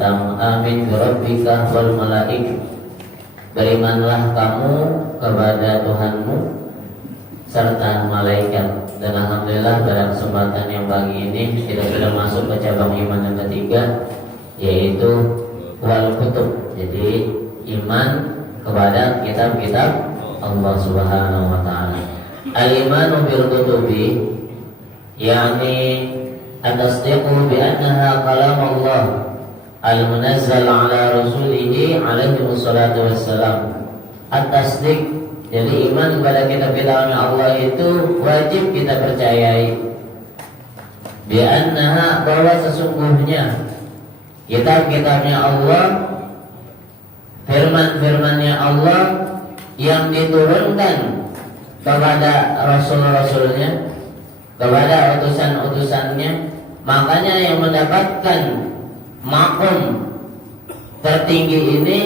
tentang amin birabbika wal malaik. Berimanlah kamu kepada Tuhanmu serta malaikat. Dan alhamdulillah pada kesempatan yang pagi ini kita sudah masuk ke cabang iman yang ketiga, yaitu wal kutub. Jadi iman kepada kitab-kitab Allah Subhanahu wa taala. Al-imanu bil kutubi yakni at-tasdiqu bi annaha kalam Allah al-munazzal ala rasulihi alaihi wassalatu wassalam. At-tasdiq, jadi iman kepada kitab-kitab Allah itu wajib kita percayai. Bi annaha, bahwa sesungguhnya kitab-kitabnya Allah, firman-firmannya Allah yang diturunkan kepada rasul-rasulnya, kepada utusan-utusannya, makanya yang mendapatkan makom tertinggi ini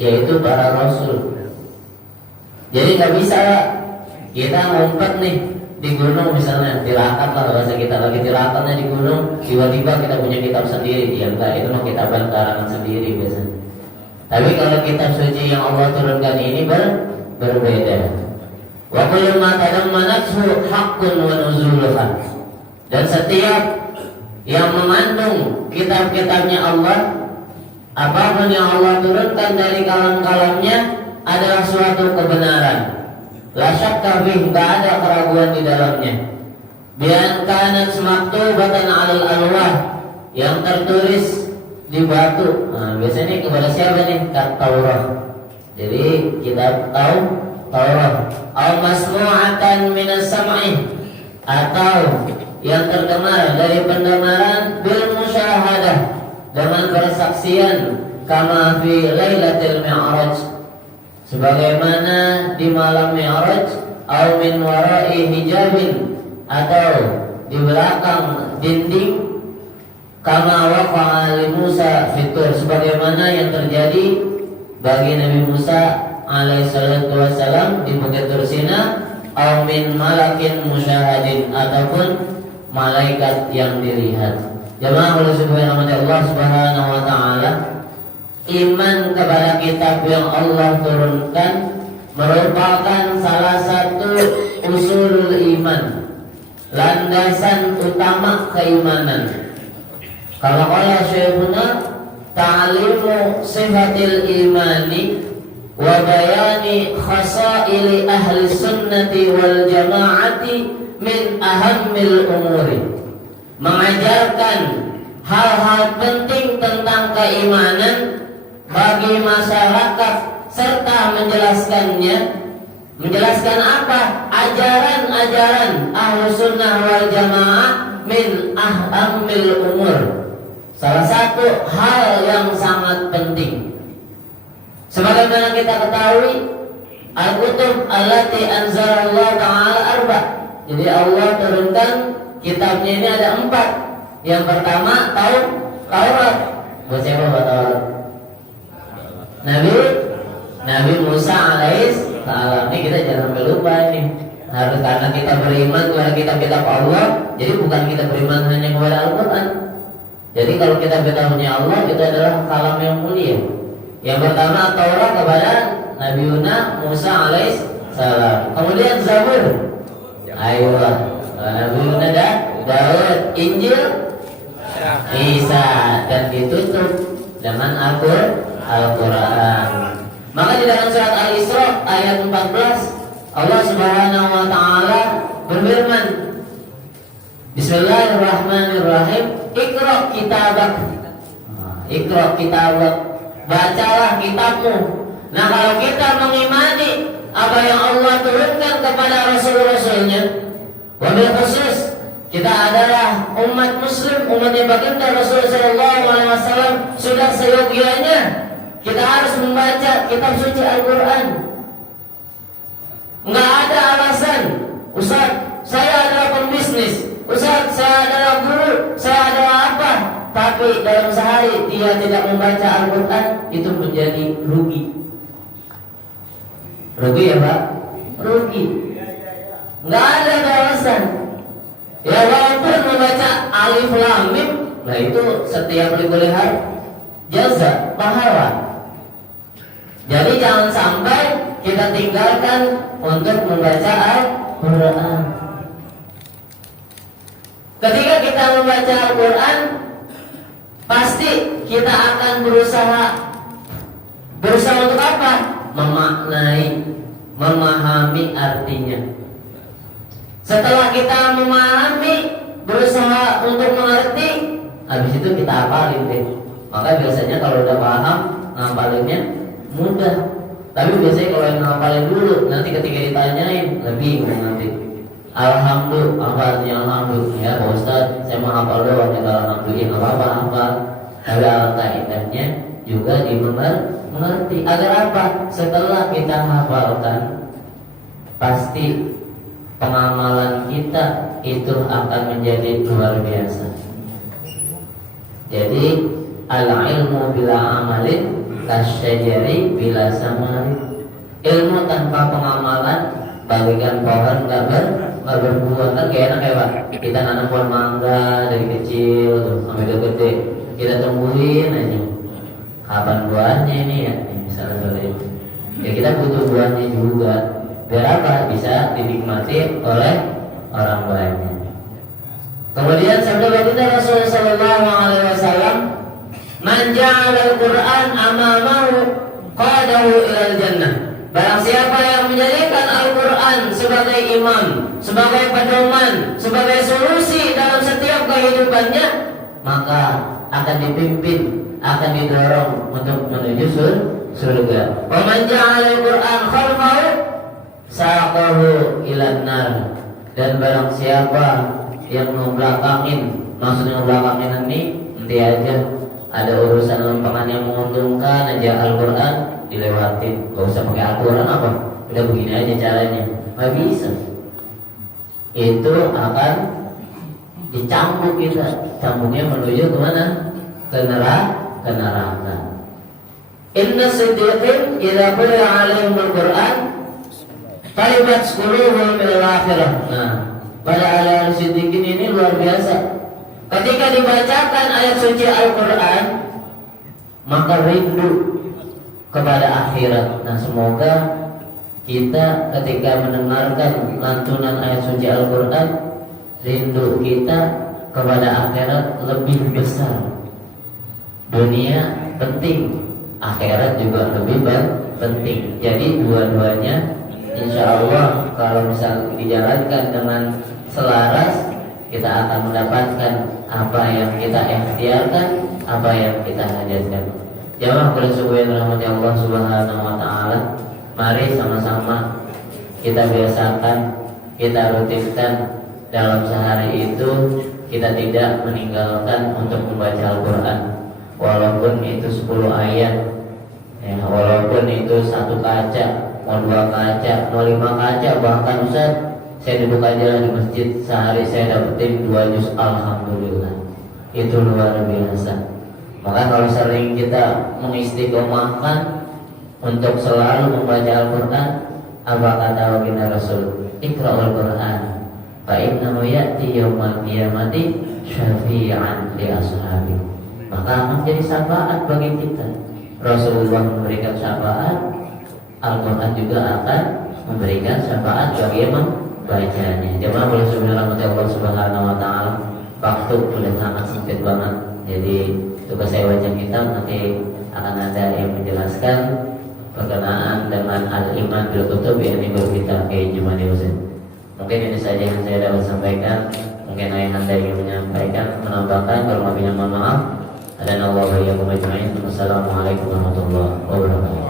yaitu para rasul. Jadi nggak bisa kita ngumpet nih di gunung misalnya, tirakat lah bahasa kita, lagi tirakatnya di gunung, tiba-tiba kita punya kitab sendiri. Ya enggak, itu mah kitaban karangan sendiri biasanya. Tapi kalau kitab suci yang Allah turunkan ini berbeda. Wa kullu ma tadammanathu haqqun wa nuzuluha. Dan setiap yang mengandung kitab-kitabnya Allah, apapun yang Allah turunkan dari kalam-kalamnya adalah suatu kebenaran. La syakka fihi, enggak ada keraguan di dalamnya. Bian kanat maktubatan 'alal alwah, yang tertulis di batu. Nah, biasanya kepada siapa nih? Taurat. Jadi kita tahu Taurat. Al masmu'atan minas sam'i, atau yang terdengar dari pendengaran, bil musyahadah, dengan persaksian, kama fi lailatul mi'raj, sebagaimana di malam mi'raj, au min wara'i hijabin, atau di belakang dinding, kama waqa'a li Musa fitur, sebagaimana yang terjadi bagi Nabi Musa alaihissalatu wassalam di Bukit Tursina, au min malakin musyahadin, ataupun malaikat yang dilihat. Jemaah oleh Allah Subhanahu wa taala, iman kepada kitab yang Allah turunkan merupakan salah satu usulul iman, landasan utama keimanan. Kalau Syekhuna ta'limu sifatil imani wa bayani khasaili ahli sunnati wal jama'ati min ahammil umuri, mengajarkan hal-hal penting tentang keimanan bagi masyarakat serta menjelaskan apa? Ajaran-ajaran ahli sunnah wal jamaah min ahammil umur, salah satu hal yang sangat penting. Sebagaimana kita ketahui, al-kutub allati anzalallahu ta'ala arba'. Jadi Allah turunkan kitabnya ini ada 4. Yang pertama Taurat. Buat siapa buat Taurat? Nabi Musa alaihissalam. Ini kita jangan sampai lupa ini. Harus, karena kita beriman kepada kitab-kitab Allah, jadi bukan kita beriman hanya kepada Al-Quran. Jadi kalau kitab-kitabnya Allah itu adalah kalam yang mulia. Yang pertama Taurat kepada Nabi Musa alaihissalam. Kemudian Zabur, ayo Nabi Daud, Injil Isa, dan ditutup dengan Al-Quran. Maka di dalam surat Al-Isra ayat 14 Allah Subhanahu wa taala berfirman, Bismillahirrahmanirrahim, Iqra kitabak. Iqra kitabak, bacalah kitabmu. Nah, kalau kita mengimani apa yang Allah turunkan kepada Rasul-Rasulnya, wabil khusus kita adalah umat Muslim, umatnya baginda Rasulullah SAW, sudah seyogianya kita harus membaca kitab suci Al-Quran. Nggak ada alasan, Ustaz, saya adalah pembisnis, Ustaz, saya adalah guru, saya adalah apa, tapi dalam sehari dia tidak membaca Al-Quran, itu menjadi rugi. Rugi ya Pak? Rugi. Nggak ada alasan. Ya walaupun membaca alif lam mim, nah itu setiap lihat jaza, pahala. Jadi jangan sampai kita tinggalkan untuk membaca Al-Quran. Ketika kita membaca Al-Quran, pasti kita akan berusaha untuk apa? Memaknai, memahami artinya. Setelah kita memahami, berusaha untuk mengerti, habis itu kita hafalin deh. Maka biasanya kalau udah paham, ngapalinnya mudah. Tapi biasanya kalau yang ngapalin dulu, nanti ketika ditanyain lebih nanti. Alhamdulillah, apa artinya alhamdulillah? Ya Pak Ustaz, saya mau hafal doang, ya alhamdulillah, apa hafal. Tapi alangkah indahnya juga dimengerti. Agar apa? Setelah kita hafalkan, pasti pengamalan kita itu akan menjadi luar biasa. Jadi al-ilmu bila amalin kasyajari bila samari. Ilmu tanpa pengamalan bagikan pohon nggak berbuah. Kan kayak enak ya Pak, kita nanam pohon mangga dari kecil tuh sampai gede, kita tungguin aja kapan buahnya ini ya, misalnya seperti itu. Ya kita butuh buahnya juga biar apa? Bisa dinikmati oleh orang banyak. Kemudian sabda baginda Rasulullah sallallahu alaihi wasallam, "Man ja'ala al-Qur'an amamahu qadahu ilal jannah." Barang siapa yang menjadikan Al-Qur'an sebagai imam, sebagai pedoman, sebagai solusi dalam setiap kehidupannya, maka akan dipimpin, akan didorong untuk menuju surga. Wa man ja'ala al-Qur'an khalfahu saqahu ilan nar. Dan barang siapa yang membelakangin, maksudnya membelakangin ini nanti aja ada urusan lempengan yang menguntungkan aja Al-Quran dilewatin, gak usah pakai aturan apa, udah begini aja caranya, gak bisa. Itu akan dicambuk kita, cambuknya menuju kemana? Ke neraka. Inna siddiqin idza quri'a 'alaihim al-Qur'an talibat qulubuhum ila al-akhirah. Nah, pada ahli siddiqin ini luar biasa. Ketika dibacakan ayat suci Al-Quran, maka rindu kepada akhirat. Nah, semoga kita ketika mendengarkan lantunan ayat suci Al-Quran, rindu kita kepada akhirat lebih besar. Dunia penting, akhirat juga lebih penting. Jadi dua-duanya insya Allah kalau misal dijalankan dengan selaras, kita akan mendapatkan apa yang kita ikhtiarkan, apa yang kita hajatkan. Jamaah bersyukur yang rahmati Allah Subhanahu wa taala. Mari sama-sama kita biasakan, kita rutinkan dalam sehari itu kita tidak meninggalkan untuk membaca Al-Quran. Walaupun itu 10 ayat, ya, walaupun itu 1 kaca, mau 2 kaca, mau 5 kaca, bahkan Ustaz, saya duduk aja di masjid sehari saya dapetin 2 juz, alhamdulillah. Itu luar biasa. Maka kalau sering kita mengistiqomahkan untuk selalu membaca Al-Quran, apa kata baginda Rasul? Iqra'ul Quran fa innahu ya'ti yaumal qiyamati syafi'an li ashabi. Maka akan jadi syafaat bagi kita. Rasulullah memberikan syafaat, Al-Quran juga akan memberikan syafaat bagi bacanya. Jemaah boleh sebenarnya rahmat Allah Subhanahu wa taala. Waktu sudah sangat sempit banget. Jadi tugas saya baca kitab, nanti akan ada yang menjelaskan berkenaan dengan al-iman bil kutub yang kita kayak Jumani Husain. Mungkin ini saja yang saya dapat sampaikan. Mungkin ayah anda yang menyampaikan, menambahkan, kalau lebihnya mohon maaf. Dan Allah wa iyyakum ajma'in. Wassalamualaikum warahmatullahi wabarakatuh.